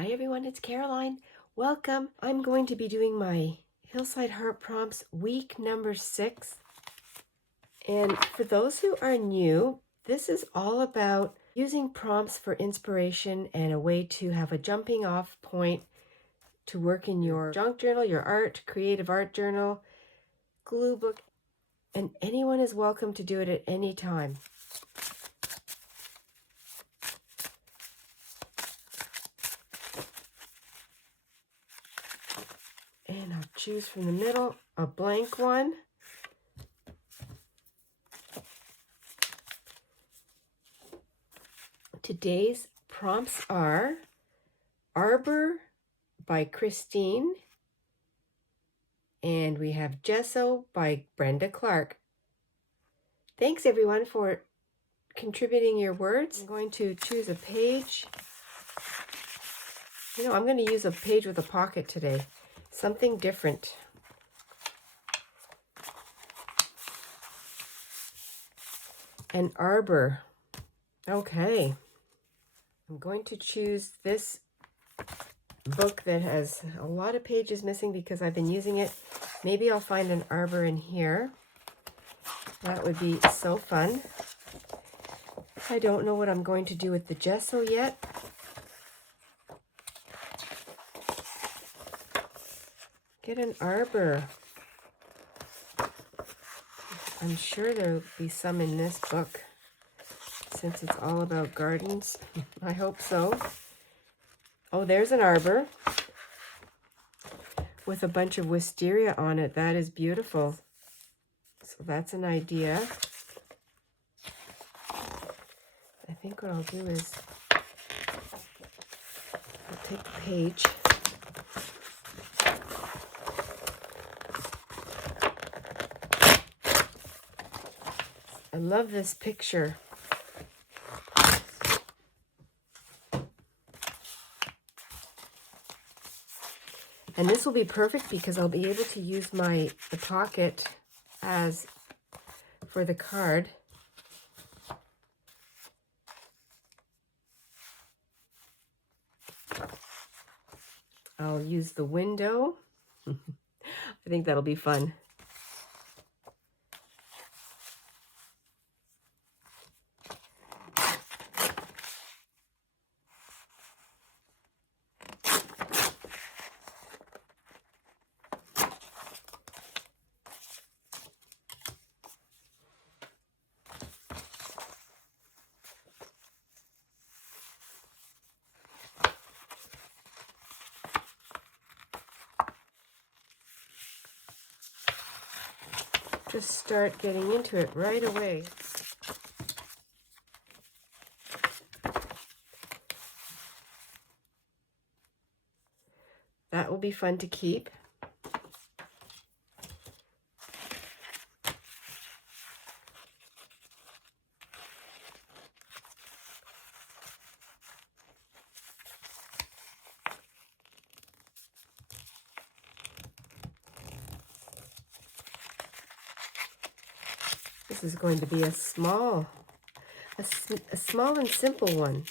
Hi everyone, it's Caroline. Welcome. I'm going to be doing my Hillside Heart Prompts week number 6. And for those who are new, this is all about using prompts for inspiration and a way to have a jumping off point to work in your junk journal, your creative art journal, glue book, and anyone is welcome to do it at any time. And I'll choose from the middle a blank one. Today's prompts are Arbour by Christine, and we have Gesso by Brenda Clark. Thanks everyone for contributing your words. I'm going to choose a page. I'm going to use a page with a pocket today. Something different. An arbor. Okay. I'm going to choose this book that has a lot of pages missing because I've been using it. Maybe I'll find an arbor in here. That would be so fun. I don't know what I'm going to do with the gesso yet. Get an arbor. I'm sure there'll be some in this book since it's all about gardens. I hope so. Oh, there's an arbor with a bunch of wisteria on it. That is beautiful. So that's an idea. I think what I'll do is I'll take the page. I love this picture. And this will be perfect because I'll be able to use the pocket as for the card. I'll use the window. I think that'll be fun. Just start getting into it right away. That will be fun to keep. This is going to be a small and simple one.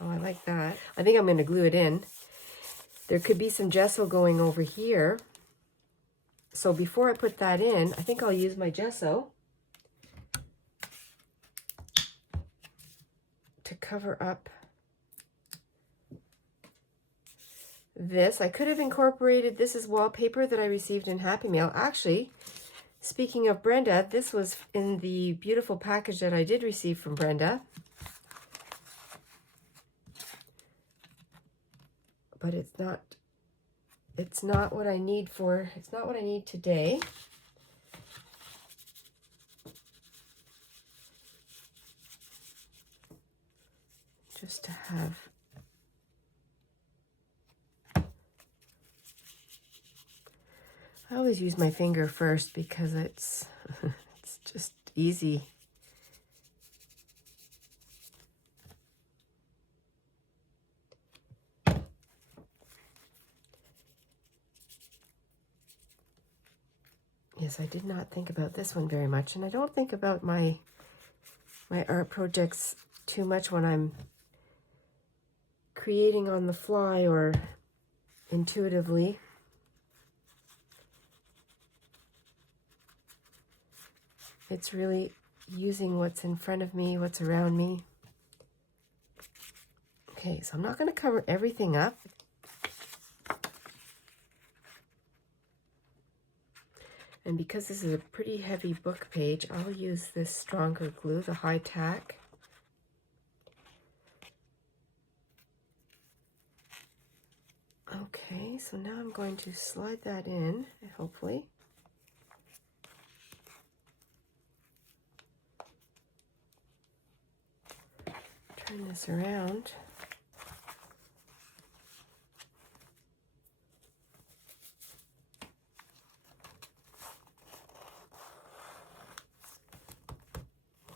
Oh, I like that. I think I'm going to glue it in. There could be some gesso going over here. So before I put that in, I think I'll use my gesso to cover up this. I could have incorporated this as wallpaper that I received in Happy Mail. Actually, speaking of Brenda, this was in the beautiful package that I did receive from Brenda. But it's not what I need today. Just to have I always use my finger first because it's it's just easy. Yes, I did not think about this one very much, and I don't think about my art projects too much when I'm creating on the fly or intuitively. It's really using what's in front of me, what's around me. Okay, so I'm not going to cover everything up. And because this is a pretty heavy book page, I'll use this stronger glue, the high tack. Okay, so now I'm going to slide that in, hopefully. Turn this around.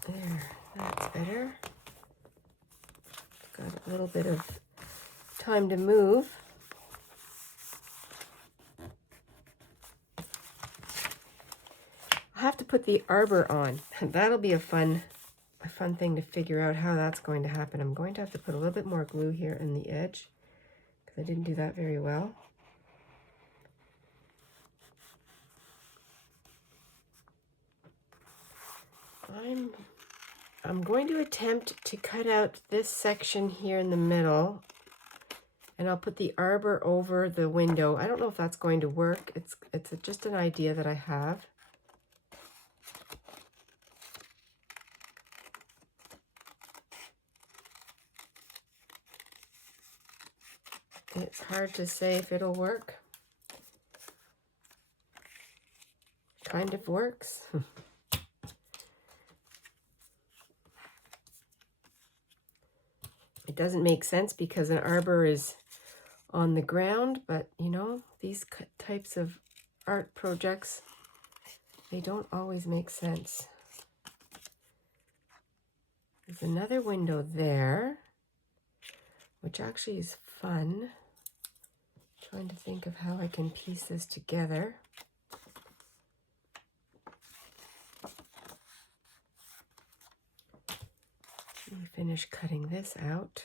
There, that's better. Got a little bit of time to move. I'll have to put the arbor on. That'll be a fun thing to figure out how that's going to happen. I'm going to have to put a little bit more glue here in the edge because I didn't do that very well. I'm going to attempt to cut out this section here in the middle, and I'll put the arbor over the window. I don't know if that's going to work. It's just an idea that I have. It's hard to say if it'll work. Kind of works. It doesn't make sense because an arbor is on the ground, but you know, these types of art projects, they don't always make sense. There's another window there, which actually is fun. Trying to think of how I can piece this together. Let me finish cutting this out.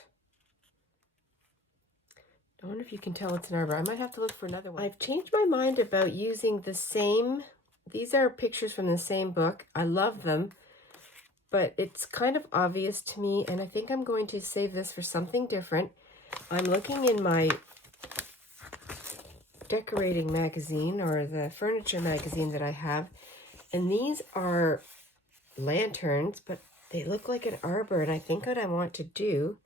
I wonder if you can tell it's an arbor. I might have to look for another one. I've changed my mind about using the same, these are pictures from the same book. I love them, but it's kind of obvious to me, and I think I'm going to save this for something different. I'm looking in my decorating magazine, or the furniture magazine that I have, and these are lanterns, but they look like an arbor, and I think what I want to do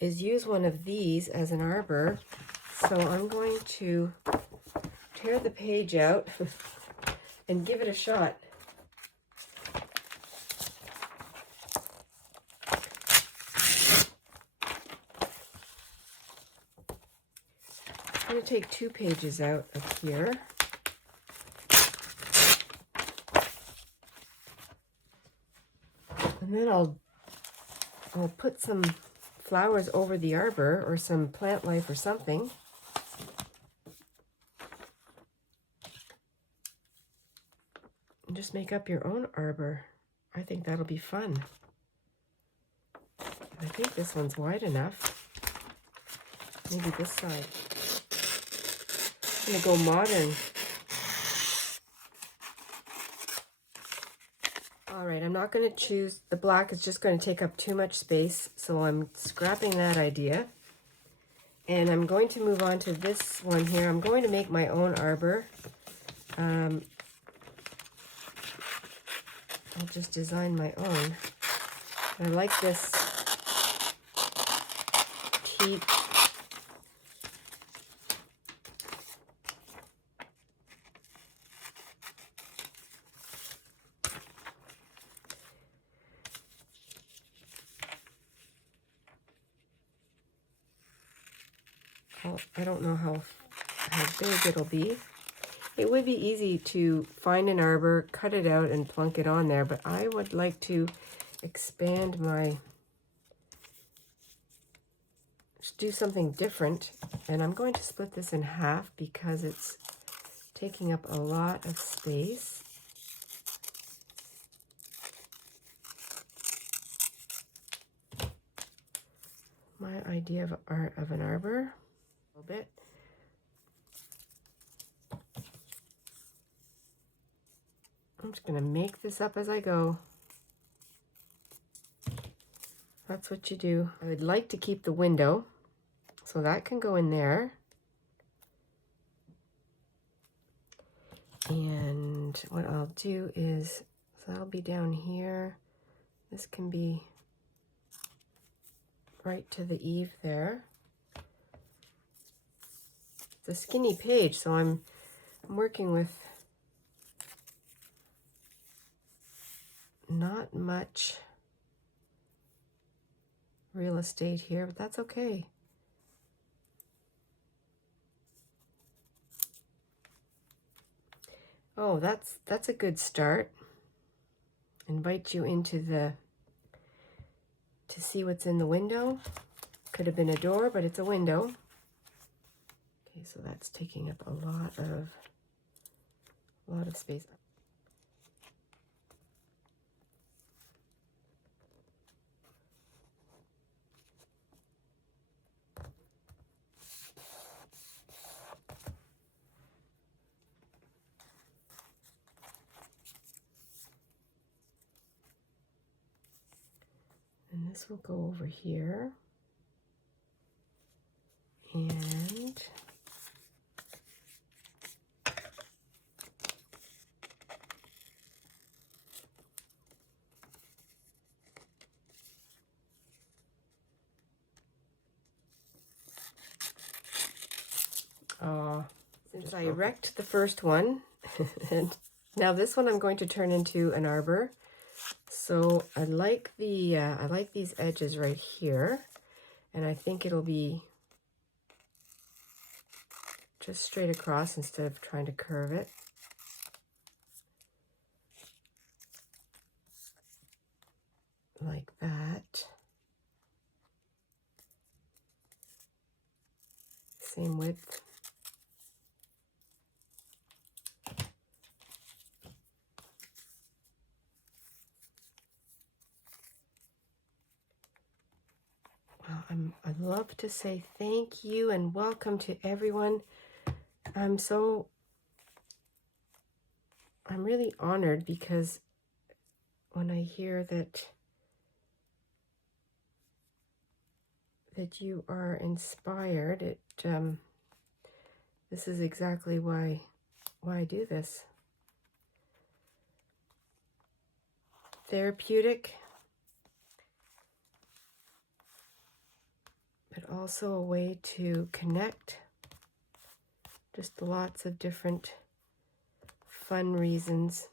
is use one of these as an arbor. So I'm going to tear the page out and give it a shot. I'm going to take 2 pages out of here. And then I'll put some flowers over the arbor, or some plant life or something. And just make up your own arbor. I think that'll be fun. I think this one's wide enough. Maybe this side. I'm gonna go modern. All right, I'm not going to choose the black. It's just going to take up too much space, so I'm scrapping that idea. And I'm going to move on to this one here. I'm going to make my own arbor. I'll just design my own. I like this teak. I don't know how big it'll be. It would be easy to find an arbor, cut it out, and plunk it on there, but I would like to expand do something different, and I'm going to split this in half because it's taking up a lot of space. My idea of an arbor, a little bit. I'm just going to make this up as I go. That's what you do. I would like to keep the window, so that can go in there. And what I'll do is, so that'll be down here. This can be right to the eave there. It's a skinny page, so I'm working with not much real estate here, but that's okay. Oh, that's a good start. Invite you into to see what's in the window. Could have been a door, but it's a window. Okay, so that's taking up a lot of space. And this will go over here. And since I wrecked the first one, and now this one I'm going to turn into an arbor. So I like these edges right here, and I think it'll be just straight across instead of trying to curve it. Like that. Same width. Well, I'd love to say thank you and welcome to everyone. I'm really honored, because when I hear that you are inspired, this is exactly why I do this. Therapeutic, but also a way to connect. Just lots of different fun reasons.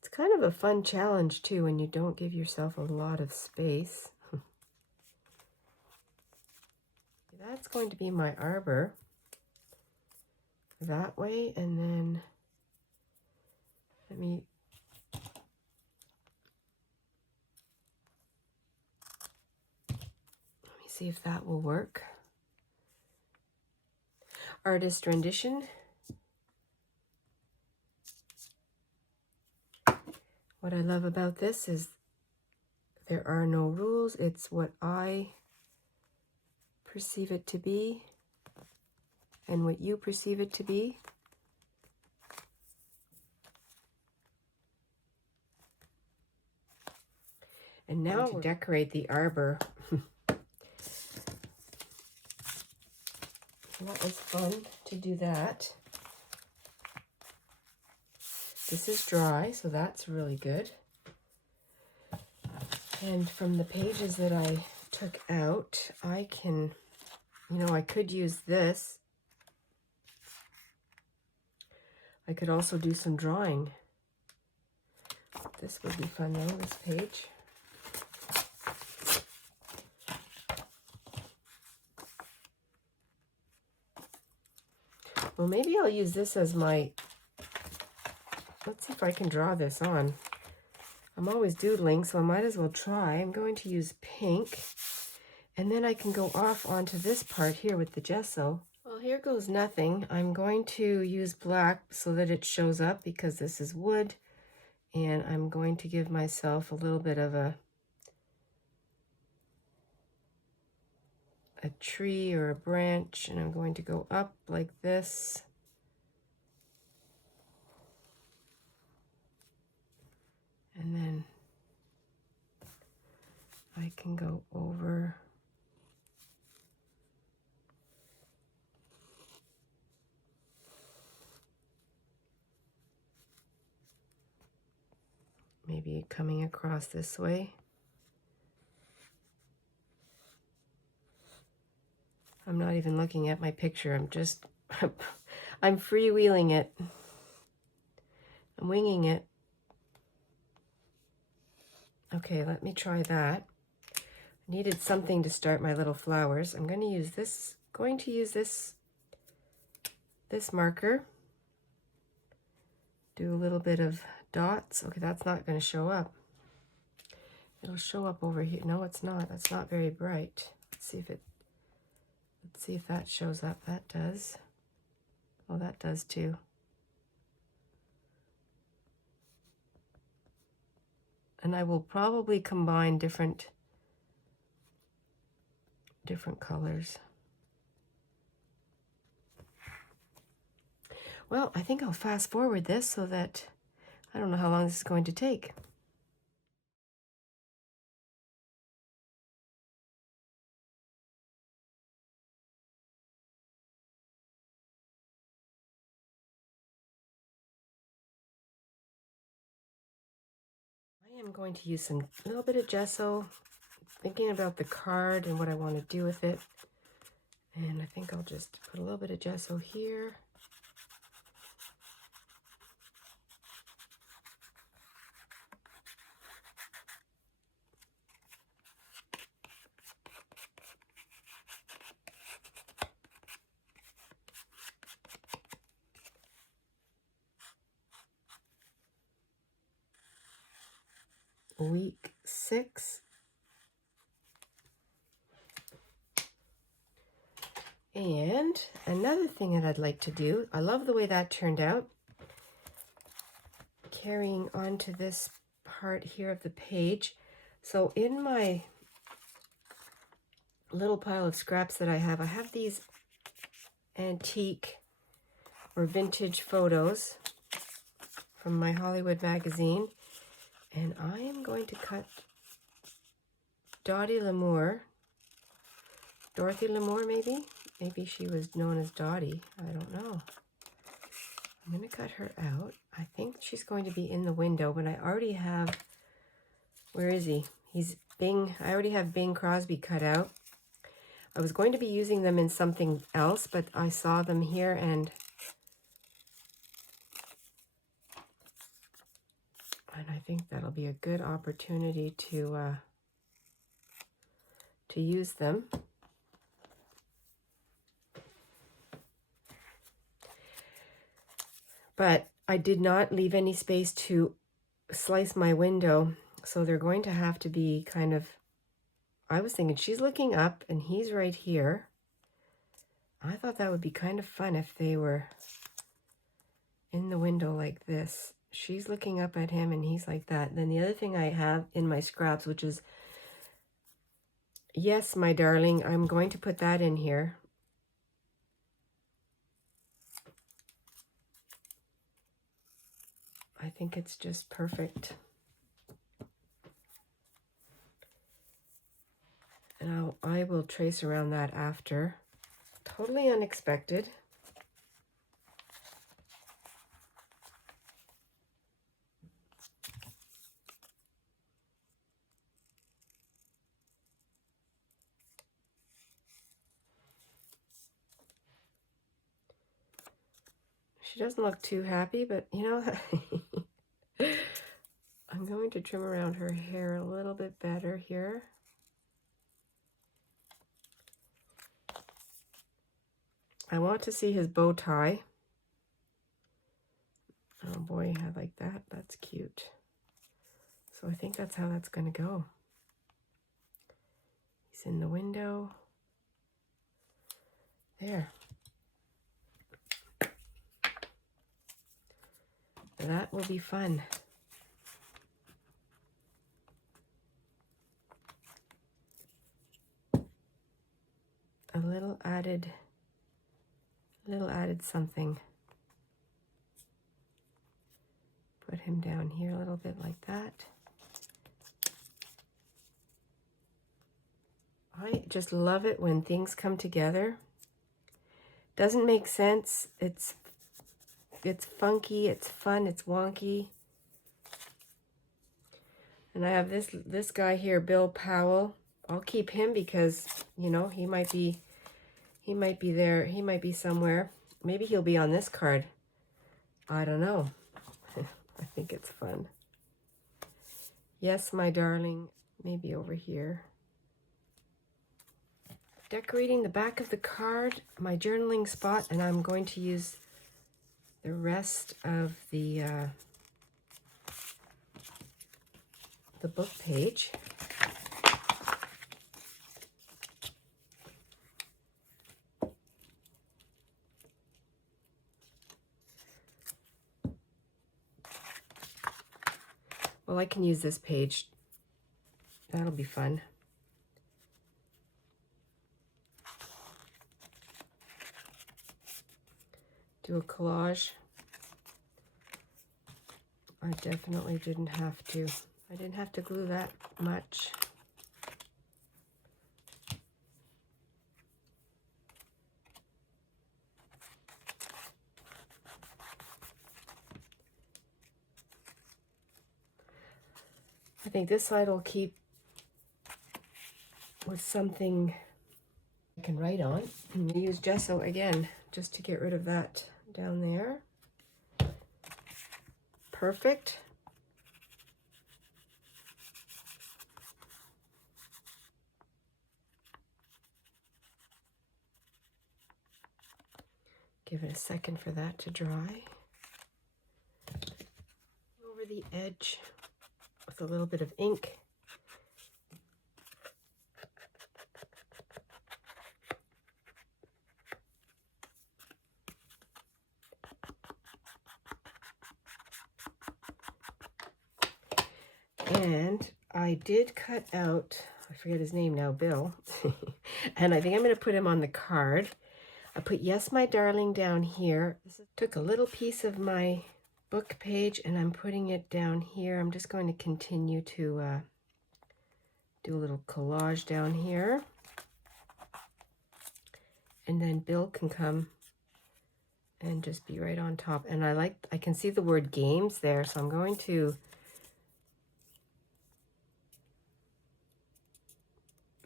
It's kind of a fun challenge too when you don't give yourself a lot of space. That's going to be my arbor that way, and then let me see if that will work. Artist rendition. What I love about this is there are no rules. It's what I perceive it to be and what you perceive it to be. And now to decorate the arbor. That was fun to do that. This is dry, so that's really good. And from the pages that I took out, I can, I could use this. I could also do some drawing. This would be fun though, this page. Well, maybe I'll use this as my, let's see if I can draw this on. I'm always doodling, so I might as well try. I'm going to use pink, and then I can go off onto this part here with the gesso. Well, here goes nothing. I'm going to use black so that it shows up because this is wood, and I'm going to give myself a little bit of a tree or a branch, and I'm going to go up like this. And then I can go over. Maybe coming across this way. I'm not even looking at my picture. I'm just, I'm freewheeling it. I'm winging it. Okay, let me try that. I needed something to start my little flowers. I'm going to use this, this marker. Do a little bit of dots. Okay, that's not going to show up. It'll show up over here. No, it's not. That's not very bright. Let's see if that shows up. That does. Oh, that does too. And I will probably combine different colors. Well, I think I'll fast forward this so that I don't know how long this is going to take. I am going to use a little bit of gesso, thinking about the card and what I want to do with it. And I think I'll just put a little bit of gesso here. Week 6. And another thing that I'd like to do, I love the way that turned out. Carrying on to this part here of the page. So in my little pile of scraps that I have these antique or vintage photos from my Hollywood magazine. And I am going to cut Dorothy Lamour, maybe? Maybe she was known as Dottie. I don't know. I'm going to cut her out. I think she's going to be in the window, but I already have, where is he? He's Bing. I already have Bing Crosby cut out. I was going to be using them in something else, but I saw them here and I think that'll be a good opportunity to use them. But I did not leave any space to slice my window, so they're going to have to be kind of, I was thinking she's looking up and he's right here. I thought that would be kind of fun if they were in the window like this. She's looking up at him and he's like that. Then the other thing I have in my scraps, which is Yes, My Darling, I'm going to put that in here. I think it's just perfect. And I will trace around that after. Totally unexpected. She doesn't look too happy, but you know, I'm going to trim around her hair a little bit better here. I want to see his bow tie. Oh boy, I like that. That's cute. So I think that's how that's going to go. He's in the window. There. That will be fun. A little added something. Put him down here a little bit like that. I just love it when things come together. Doesn't make sense. It's funky, it's fun, it's wonky. And I have this guy here, Bill Powell. I'll keep him because, you know, he might be there, he might be somewhere. Maybe he'll be on this card. I don't know. I think it's fun. Yes, my darling. Maybe over here. Decorating the back of the card, my journaling spot, and I'm going to use the rest of the book page. Well, I can use this page. That'll be fun. Do a collage. I definitely didn't have to. I didn't have to glue that much. I think this side will keep with something I can write on. And use gesso again, just to get rid of that down there. Perfect. Give it a second for that to dry. Over the edge with a little bit of ink. And I did cut out, I forget his name now, Bill. And I think I'm going to put him on the card. I put Yes, My Darling down here. Took a little piece of my book page and I'm putting it down here. I'm just going to continue to do a little collage down here. And then Bill can come and just be right on top. And I can see the word games there, so I'm going to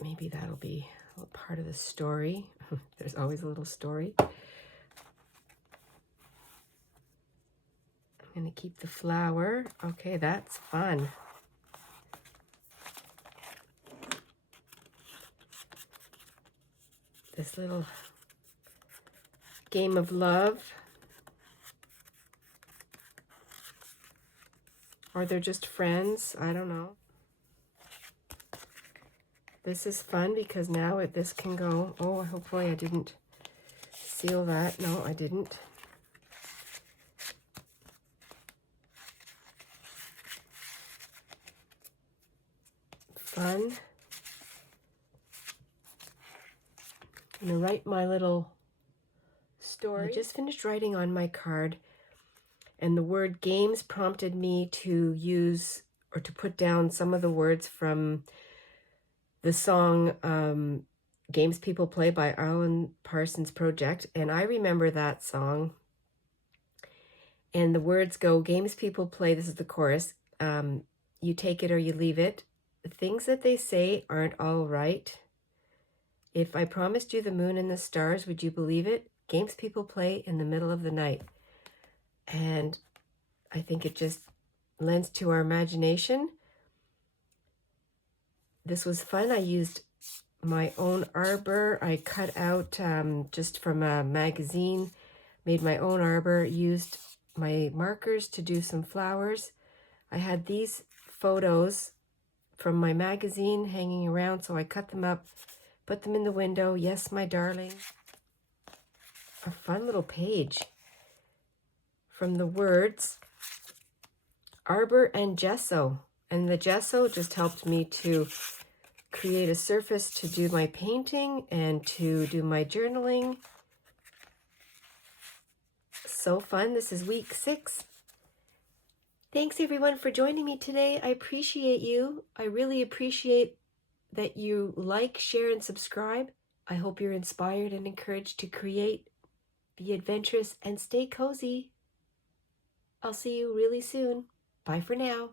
maybe that'll be a little part of the story. There's always a little story. I'm going to keep the flower. Okay, that's fun. This little game of love. Or they're just friends. I don't know. This is fun because now this can go. Oh, hopefully I didn't seal that. No, I didn't. Fun. I'm going to write my little story. I just finished writing on my card, and the word games prompted me to use or to put down some of the words from the song Games People Play by Alan Parsons Project. And I remember that song. And the words go, games people play, this is the chorus, you take it or you leave it. The things that they say aren't all right. If I promised you the moon and the stars, would you believe it? Games people play in the middle of the night. And I think it just lends to our imagination. This was fun. I used my own arbor. I cut out just from a magazine, made my own arbor, used my markers to do some flowers. I had these photos from my magazine hanging around, so I cut them up, put them in the window. Yes, my darling. A fun little page from the words Arbour and Gesso. And the gesso just helped me to create a surface to do my painting and to do my journaling. So fun. This is week 6. Thanks everyone for joining me today. I appreciate you. I really appreciate that you like, share, and subscribe. I hope you're inspired and encouraged to create, be adventurous, and stay cozy. I'll see you really soon. Bye for now.